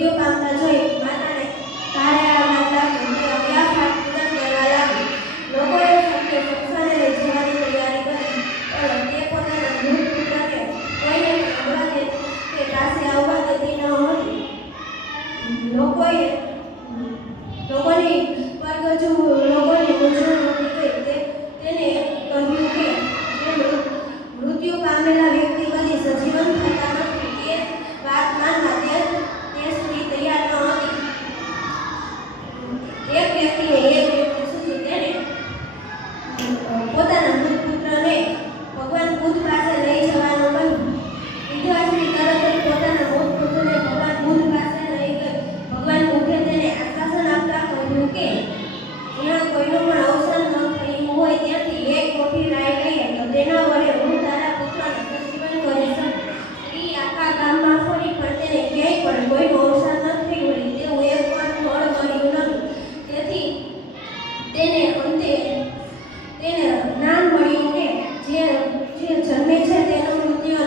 મૃત્યુ પામતા જોઈ માતાને તારે આઘાત લાગ્યો. તે અવ્યાફાટ પૂજન કરવા લાગી. લોકોએ સત્ય સંસારને લઈ જવાની તૈયારી કરી, પણ તે પોતાના મૃત પુત્રને કોઈને આવવા દે કે પાસે આવવા દેતી ન હતી. લોકોની મૂંઝવણ વધી ગઈ. તેને કહ્યું કે જે મૃત્યુ પામેલા વ્યક્તિ કદી સજીવન થતા નથી. એ વાત માનવા તે સ્ત્રી તૈયાર ન હતી. એક વ્યક્તિ સુધી તેને પોતાના મૃત પુત્રને ભગવાન બુદ્ધ પાસે લઈ જવાનું કહ્યું. વિધવા સ્ત્રી તરત જ પોતાના મૃત પુત્રને ભગવાન બુદ્ધ પાસે લઈ ગઈ. ભગવાન બુદ્ધે તેને આશ્વાસન આપતા કહ્યું કે જ્યાં કોઈનું પણ અવસાન ન થયું હોય ત્યાંથી એક મોટી રાય લઈએ તો તેના વડે હું તારા પુત્રને સજીવન કરીશ. સ્ત્રી આખા ગામમાં ફરી પણ તેને ક્યાંય પણ કોઈનું અવસાન ન થયું હોય તેવું એક પણ ફળ મળ્યું નહોતું. તેથી તેને અંતે જ્ઞાન મળ્યું કે જે જન્મે છે તેનું મૃત્યુ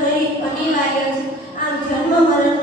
અનિવાર્ય છે. આમ જન્મ મરણ